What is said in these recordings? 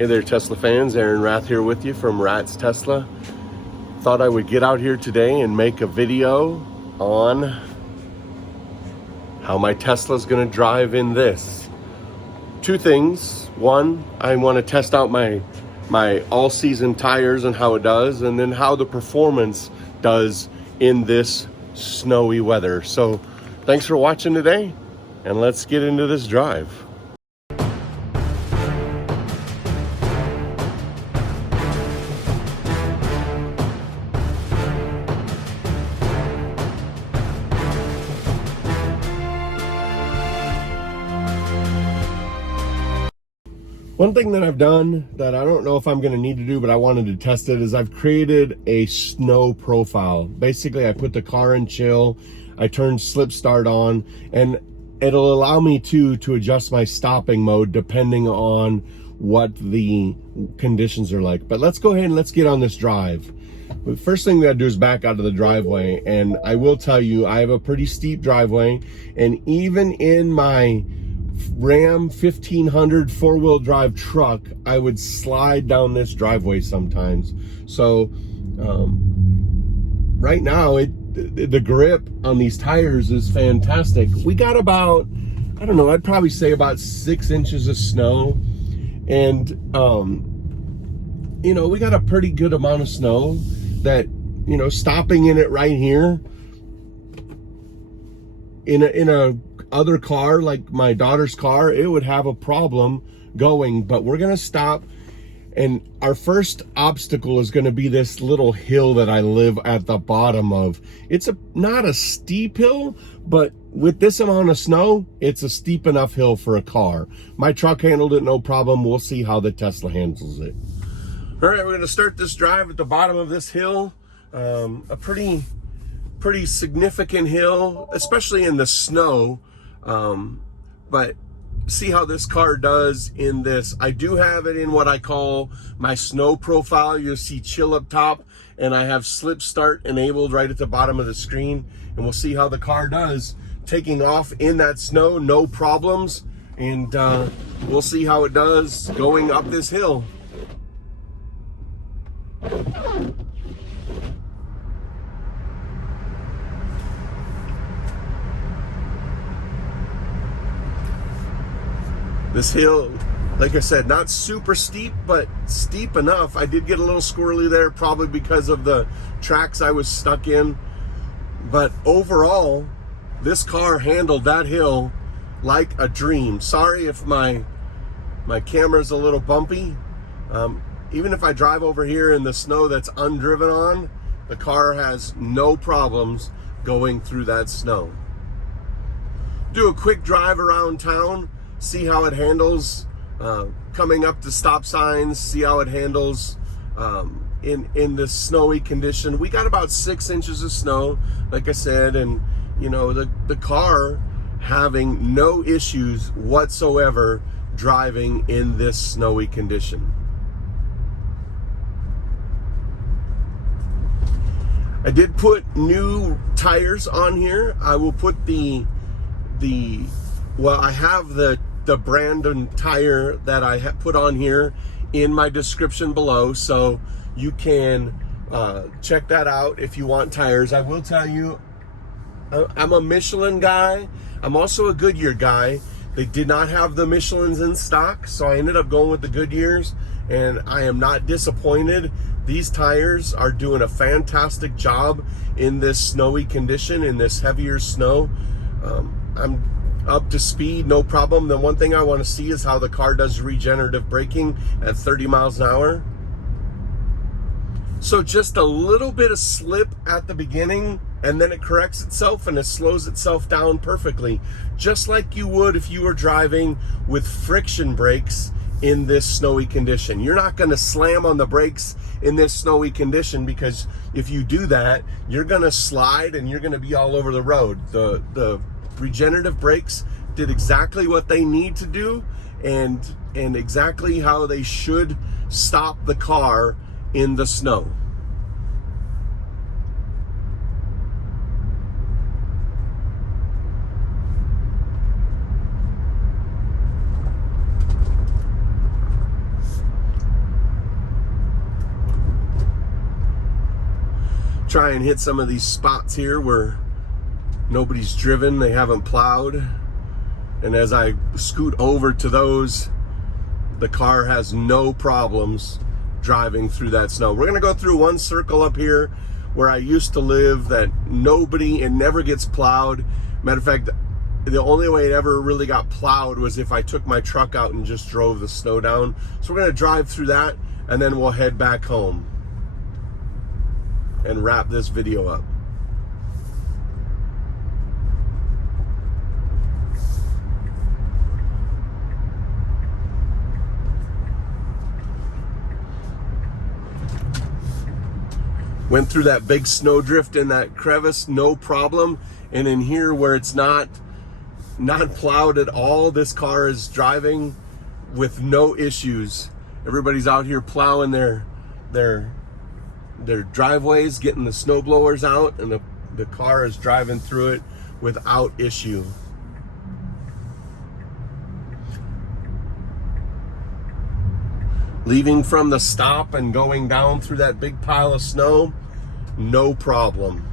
Hey there, Tesla fans. Aaron Rath here with you from Rat's Tesla. Thought I would get out here today and make a video on how my Tesla's going to drive in this. Two things. One, I want to test out my all-season tires and how it does, and then how the performance does in this snowy weather. So thanks for watching today, and let's get into this drive. One thing that I've done that I don't know if I'm going to need to do, but I wanted to test it, is I've created a snow profile. Basically, I put the car in chill, I turn slip start on, and it'll allow me to adjust my stopping mode depending on what the conditions are like. But let's go ahead and let's get on this drive. The first thing we gotta do is back out of the driveway, and I will tell you, I have a pretty steep driveway, and even in my Ram 1500 four-wheel drive truck, I would slide down this driveway sometimes. So right now the grip on these tires is fantastic. We got about, I don't know, I'd probably say about 6 inches of snow, and you know, we got a pretty good amount of snow that, you know, stopping in it right here in a other car like my daughter's car, it would have a problem going. But we're gonna stop, and our first obstacle is going to be this little hill that I live at the bottom of. It's not a steep hill, but with this amount of snow, it's a steep enough hill for a car. My truck handled it no problem. We'll see how the Tesla handles it. All right, we're going to start this drive at the bottom of this hill. A pretty significant hill, especially in the snow. But see how this car does in this. I do have it in what I call my snow profile. You'll see chill up top, and I have slip start enabled right at the bottom of the screen, and we'll see how the car does taking off in that snow, no problems, and we'll see how it does going up this hill. This hill, like I said, not super steep, but steep enough. I did get a little squirrely there, probably because of the tracks I was stuck in. But overall, this car handled that hill like a dream. Sorry if my camera's a little bumpy. Even if I drive over here in the snow that's undriven on, the car has no problems going through that snow. Do a quick drive around town. See how it handles coming up to stop signs, see how it handles in this snowy condition. We got about 6 inches of snow, like I said, and you know, the car having no issues whatsoever driving in this snowy condition. I did put new tires on here. I will put well, I have the Brandon tire that I put on here in my description below, so you can check that out if you want tires. I will tell you, I'm a Michelin guy. I'm also a Goodyear guy. They did not have the Michelins in stock, so I ended up going with the Goodyears, and I am not disappointed. These tires are doing a fantastic job in this snowy condition, in this heavier snow. I'm up to speed, no problem. The one thing I want to see is how the car does regenerative braking at 30 miles an hour. So just a little bit of slip at the beginning, and then it corrects itself and it slows itself down perfectly, just like you would if you were driving with friction brakes in this snowy condition. You're not going to slam on the brakes in this snowy condition, because if you do that, you're going to slide and you're going to be all over the road. The regenerative brakes did exactly what they need to do, and exactly how they should stop the car in the snow. try and hit some of these spots here where nobody's driven, they haven't plowed. And as I scoot over to those, the car has no problems driving through that snow. We're gonna go through one circle up here where I used to live that it never gets plowed. Matter of fact, the only way it ever really got plowed was if I took my truck out and just drove the snow down. So we're gonna drive through that and then we'll head back home and wrap this video up. Went through that big snowdrift in that crevice, no problem. And in here where it's not plowed at all, this car is driving with no issues. Everybody's out here plowing their driveways, getting the snow blowers out, and the car is driving through it without issue. Leaving from the stop and going down through that big pile of snow, no problem.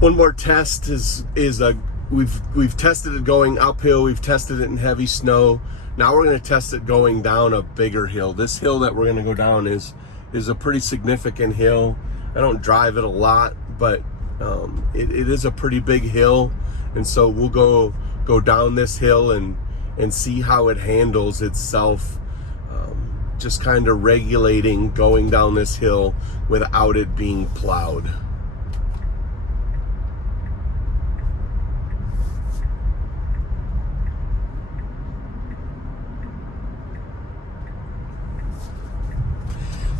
One more test is we've tested it going uphill, we've tested it in heavy snow. Now we're going to test it going down a bigger hill. This hill that we're going to go down is a pretty significant hill. I don't drive it a lot, but it is a pretty big hill, and so we'll go down this hill and see how it handles itself, just kind of regulating going down this hill without it being plowed.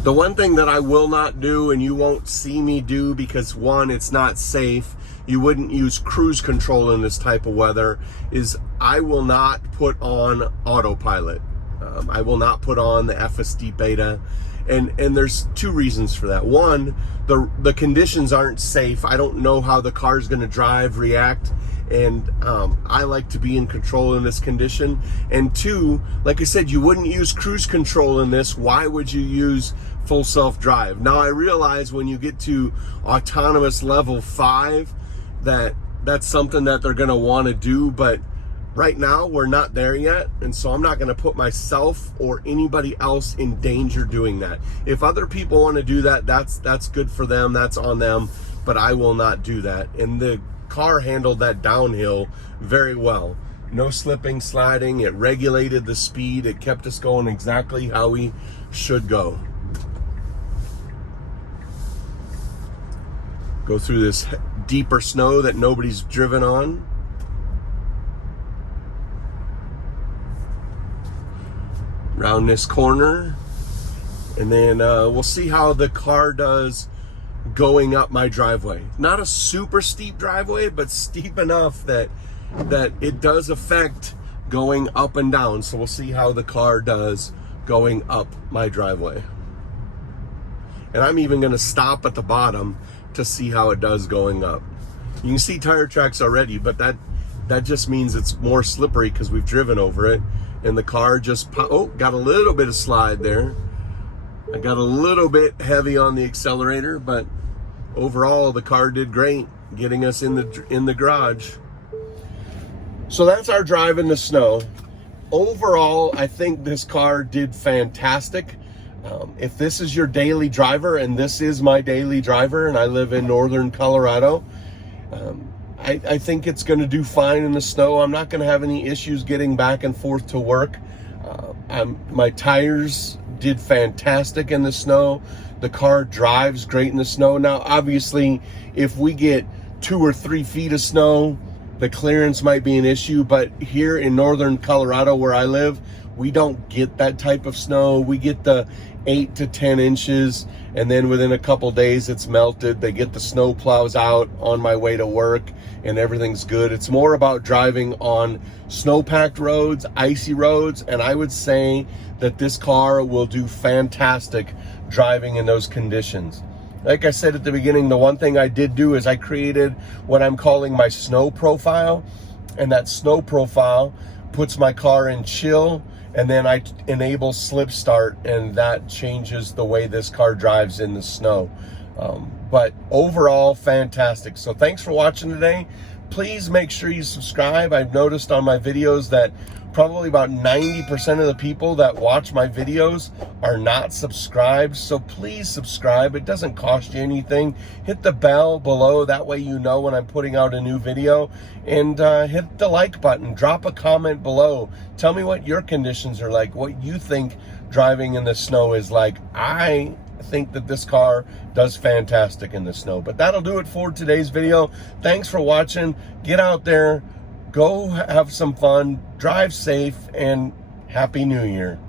The one thing that I will not do, and you won't see me do because one, it's not safe, you wouldn't use cruise control in this type of weather, is I will not put on autopilot. I will not put on the FSD Beta, and there's two reasons for that. One, the conditions aren't safe. I don't know how the car is going to react, and I like to be in control in this condition. And two, like I said, you wouldn't use cruise control in this. Why would you use full self-drive? Now I realize when you get to autonomous level 5 that's something that they're going to want to do, but right now we're not there yet, and so I'm not going to put myself or anybody else in danger doing that. If other people want to do that, that's good for them, that's on them, but I will not do that. And the car handled that downhill very well. No slipping, sliding. It regulated the speed. It kept us going exactly how we should go. Go through this deeper snow that nobody's driven on. Around this corner, and then we'll see how the car does going up my driveway. Not a super steep driveway, but steep enough that it does affect going up and down. So we'll see how the car does going up my driveway. And I'm even going to stop at the bottom to see how it does going up. You can see tire tracks already, but that just means it's more slippery because we've driven over it. And the car just, got a little bit of slide there. I got a little bit heavy on the accelerator, but overall the car did great getting us in the garage. So that's our drive in the snow. Overall, I think this car did fantastic. If this is your daily driver, and this is my daily driver, and I live in northern Colorado, I think it's going to do fine in the snow. I'm not going to have any issues getting back and forth to work. My tires did fantastic in the snow. The car drives great in the snow. Now, obviously, if we get 2 or 3 feet of snow, the clearance might be an issue. But here in northern Colorado, where I live, we don't get that type of snow. We get the 8 to 10 inches, and then within a couple days it's melted. They get the snow plows out on my way to work, and everything's good. It's more about driving on snow-packed roads, icy roads, and I would say that this car will do fantastic driving in those conditions. Like I said at the beginning, the one thing I did do is I created what I'm calling my snow profile, and that snow profile puts my car in chill, and then I enable slip start, and that changes the way this car drives in the snow. But overall, fantastic. So thanks for watching today. Please make sure you subscribe. I've noticed on my videos that probably about 90% of the people that watch my videos are not subscribed. So please subscribe. It doesn't cost you anything. Hit the bell below. That way you know when I'm putting out a new video. And hit the like button. Drop a comment below. Tell me what your conditions are like, what you think driving in the snow is like. I think that this car does fantastic in the snow. But that'll do it for today's video. Thanks for watching. Get out there, go have some fun, drive safe, and Happy New Year.